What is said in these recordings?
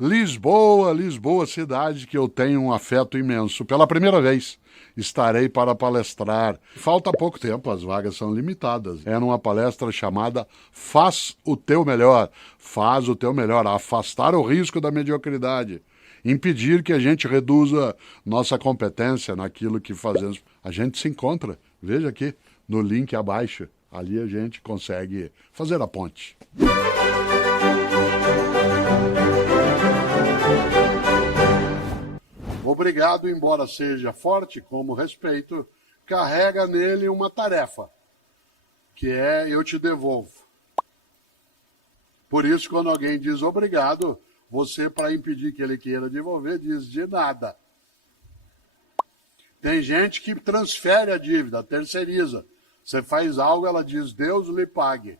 Lisboa, Lisboa, cidade que eu tenho um afeto imenso. Pela primeira vez estarei para palestrar. Falta pouco tempo, as vagas são limitadas. É numa palestra chamada Faz o Teu Melhor. Faz o Teu Melhor, afastar o risco da mediocridade. Impedir que a gente reduza nossa competência naquilo que fazemos. A gente se encontra, veja aqui, no link abaixo. Ali a gente consegue fazer a ponte. Obrigado, embora seja forte como respeito, carrega nele uma tarefa, que é eu te devolvo. Por isso, quando alguém diz obrigado, você, para impedir que ele queira devolver, diz de nada. Tem gente que transfere a dívida, terceiriza. Você faz algo, ela diz, Deus lhe pague.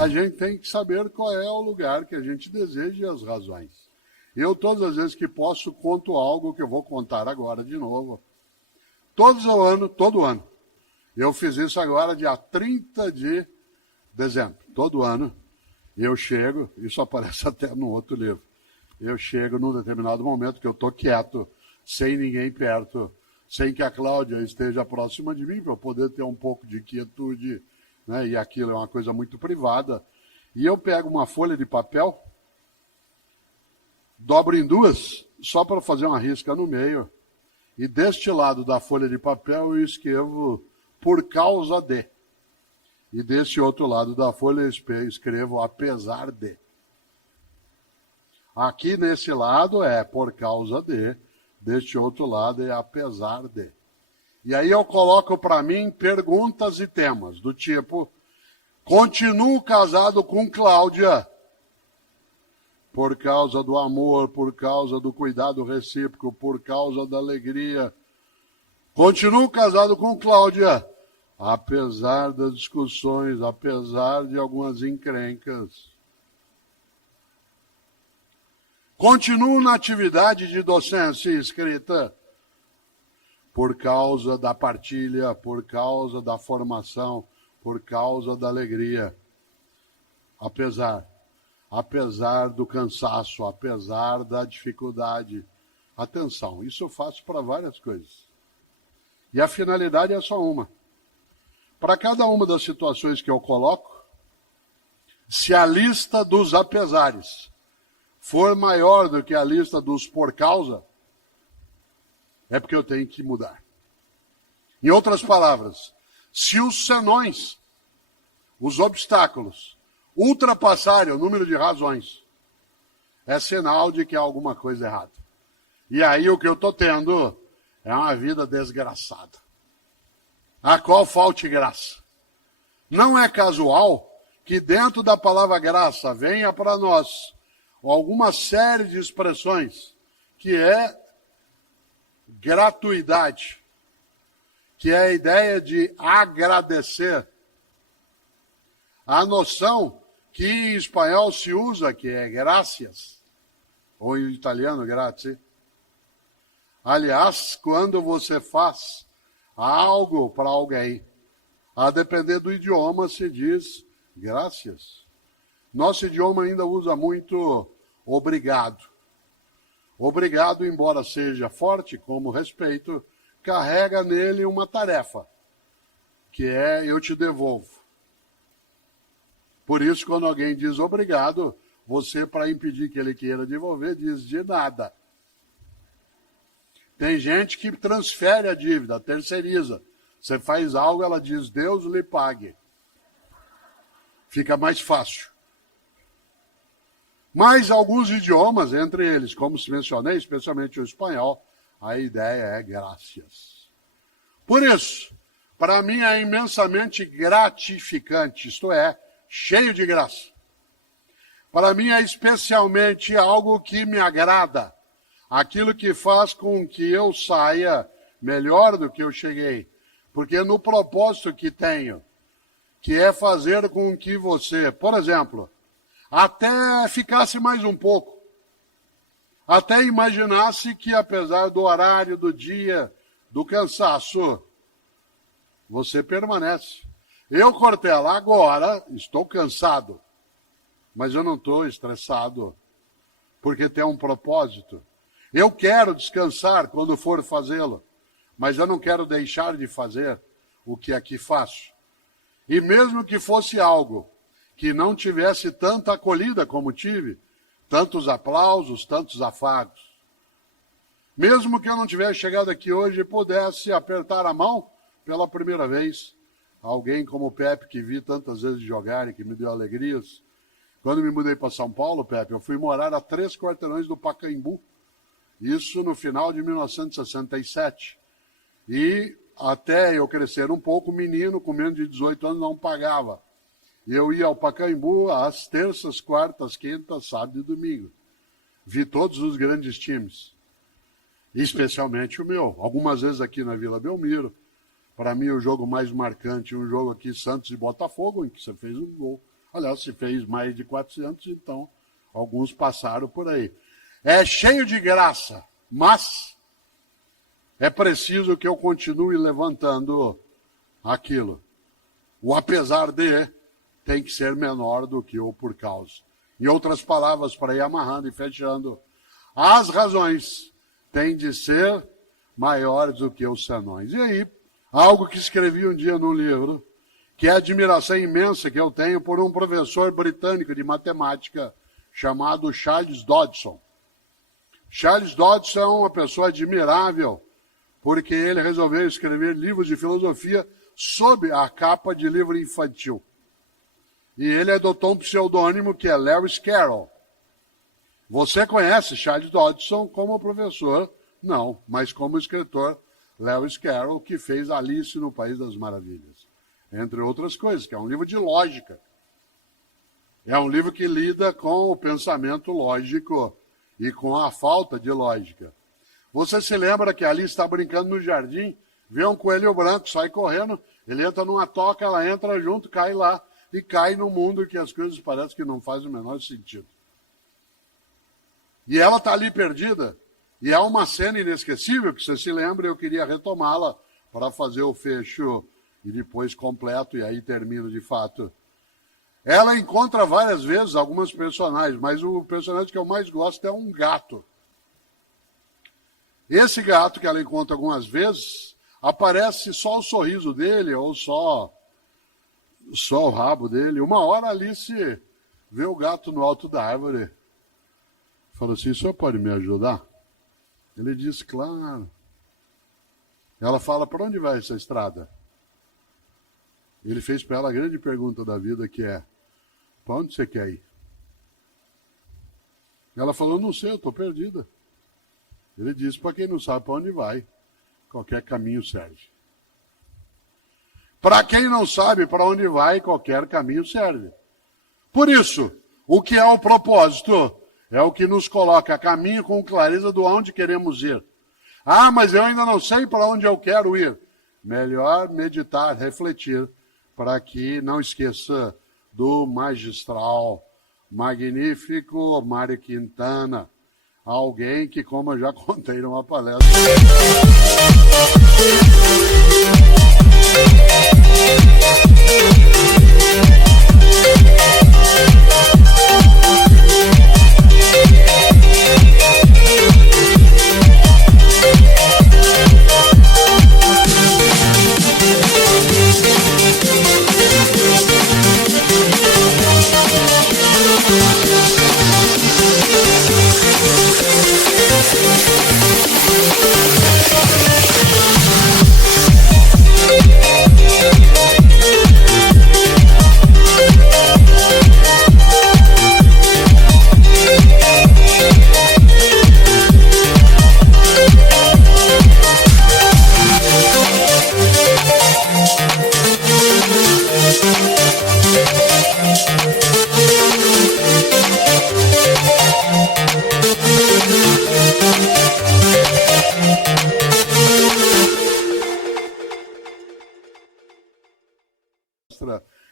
A gente tem que saber qual é o lugar que a gente deseja e as razões. Eu, todas as vezes que posso, conto algo que eu vou contar agora de novo. Todo ano. Eu fiz isso agora dia 30 de dezembro. Todo ano eu chego, isso aparece até no outro livro, eu chego num determinado momento que eu estou quieto, sem ninguém perto, sem que a Cláudia esteja próxima de mim, para eu poder ter um pouco de quietude, né? E aquilo é uma coisa muito privada. E eu pego uma folha de papel, dobro em duas, só para fazer uma risca no meio, e deste lado da folha de papel eu escrevo por causa de. E desse outro lado da folha eu escrevo apesar de. Aqui nesse lado é por causa de, deste outro lado é apesar de. E aí eu coloco para mim perguntas e temas, do tipo, continuo casado com Cláudia, por causa do amor, por causa do cuidado recíproco, por causa da alegria. Continuo casado com Cláudia, apesar das discussões, apesar de algumas encrencas. Continuo na atividade de docência e escrita, por causa da partilha, por causa da formação, por causa da alegria. Apesar do cansaço, apesar da dificuldade. Atenção, isso eu faço para várias coisas. E a finalidade é só uma. Para cada uma das situações que eu coloco, se a lista dos apesares for maior do que a lista dos por causa, é porque eu tenho que mudar. Em outras palavras, se os senões, os obstáculos, ultrapassarem o número de razões, é sinal de que há alguma coisa errada. E aí o que eu estou tendo é uma vida desgraçada, a qual falte graça. Não é casual que dentro da palavra graça venha para nós alguma série de expressões que é gratuidade, que é a ideia de agradecer. A noção que em espanhol se usa, que é gracias, ou em italiano grazie. Aliás, quando você faz algo para alguém, a depender do idioma se diz gracias. Nosso idioma ainda usa muito obrigado. Obrigado, embora seja forte como respeito, carrega nele uma tarefa, que é eu te devolvo. Por isso, quando alguém diz obrigado, você, para impedir que ele queira devolver, diz de nada. Tem gente que transfere a dívida, terceiriza. Você faz algo, ela diz, Deus lhe pague. Fica mais fácil. Mas alguns idiomas, entre eles, como se mencionei, especialmente o espanhol, a ideia é gracias. Por isso, para mim é imensamente gratificante, isto é, cheio de graça. Para mim é especialmente algo que me agrada, aquilo que faz com que eu saia melhor do que eu cheguei. Porque no propósito que tenho, que é fazer com que você, por exemplo, até ficasse mais um pouco, até imaginasse que, apesar do horário, do dia, do cansaço, você permanece. Eu, Cortella, agora estou cansado, mas eu não estou estressado, porque tem um propósito. Eu quero descansar quando for fazê-lo, mas eu não quero deixar de fazer o que aqui faço. E mesmo que fosse algo que não tivesse tanta acolhida como tive, tantos aplausos, tantos afagos, mesmo que eu não tivesse chegado aqui hoje e pudesse apertar a mão pela primeira vez, alguém como o Pepe, que vi tantas vezes jogar e que me deu alegrias. Quando me mudei para São Paulo, Pepe, eu fui morar a 3 quarteirões do Pacaembu, isso no final de 1967. E até eu crescer um pouco, menino com menos de 18 anos não pagava. E eu ia ao Pacaembu às terças, quartas, quintas, sábado e domingo. Vi todos os grandes times, especialmente o meu. Algumas vezes aqui na Vila Belmiro. Para mim, o jogo mais marcante, um jogo aqui, Santos e Botafogo, em que você fez um gol. Aliás, se fez mais de 400, então alguns passaram por aí. É cheio de graça, mas é preciso que eu continue levantando aquilo. O apesar de tem que ser menor do que o por causa. Em outras palavras, para ir amarrando e fechando, as razões têm de ser maiores do que os senões. E aí, algo que escrevi um dia no livro, que é a admiração imensa que eu tenho por um professor britânico de matemática chamado Charles Dodson. Charles Dodson é uma pessoa admirável, porque ele resolveu escrever livros de filosofia sob a capa de livro infantil. E ele adotou um pseudônimo que é Lewis Carroll. Você conhece Charles Dodson como professor? Não, mas como escritor, Lewis Carroll, que fez Alice no País das Maravilhas, entre outras coisas, que é um livro de lógica. É um livro que lida com o pensamento lógico e com a falta de lógica. Você se lembra que Alice está brincando no jardim, vê um coelho branco, sai correndo, ele entra numa toca, ela entra junto, cai lá, e cai no mundo que as coisas parecem que não fazem o menor sentido. E ela está ali perdida, e é uma cena inesquecível, que você se lembra, eu queria retomá-la para fazer o fecho e depois completo, e aí termino de fato. Ela encontra várias vezes algumas personagens, mas o personagem que eu mais gosto é um gato. Esse gato que ela encontra algumas vezes, aparece só o sorriso dele, ou só o rabo dele. Uma hora Alice vê o gato no alto da árvore. Fala assim, o senhor pode me ajudar? Ele diz, claro. Ela fala, para onde vai essa estrada? Ele fez para ela a grande pergunta da vida, que é, para onde você quer ir? Ela falou, não sei, eu estou perdida. Ele disse, para quem não sabe para onde vai, qualquer caminho serve. Para quem não sabe para onde vai, qualquer caminho serve. Por isso, o que é o propósito é o que nos coloca a caminho com clareza do onde queremos ir. Ah, mas eu ainda não sei para onde eu quero ir. Melhor meditar, refletir, para que não esqueça do magistral, magnífico Mário Quintana, alguém que, como eu já contei numa palestra...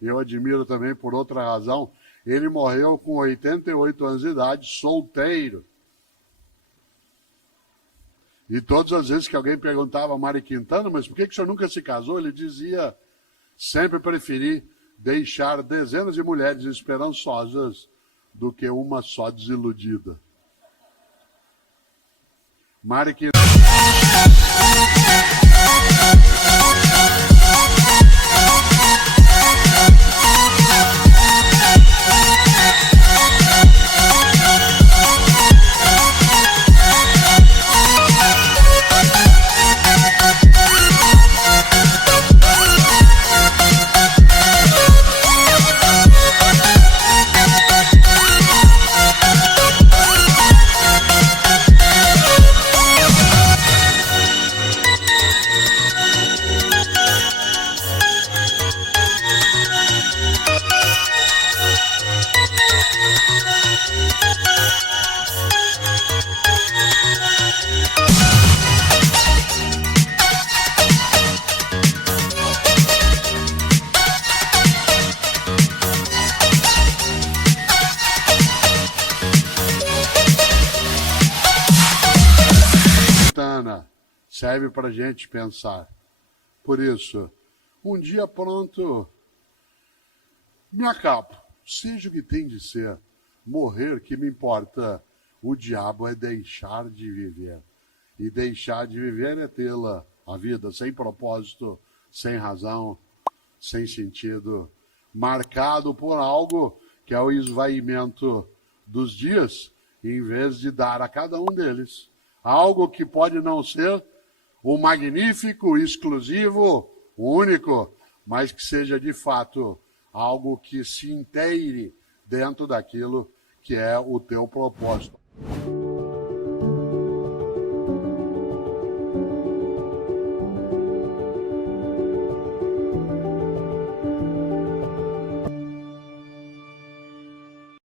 Eu admiro também por outra razão. Ele morreu com 88 anos de idade, solteiro. E todas as vezes que alguém perguntava a Mari Quintana, mas por que o senhor nunca se casou? Ele dizia, sempre preferi deixar dezenas de mulheres esperançosas do que uma só desiludida. Mari Quintana. Serve para a gente pensar. Por isso, um dia pronto, me acabo. Seja o que tem de ser. Morrer, que me importa. O diabo é deixar de viver. E deixar de viver é tê-la, a vida, sem propósito, sem razão, sem sentido, marcado por algo que é o esvaimento dos dias, em vez de dar a cada um deles algo que pode não ser o magnífico, o exclusivo, o único, mas que seja de fato algo que se inteire dentro daquilo que é o teu propósito.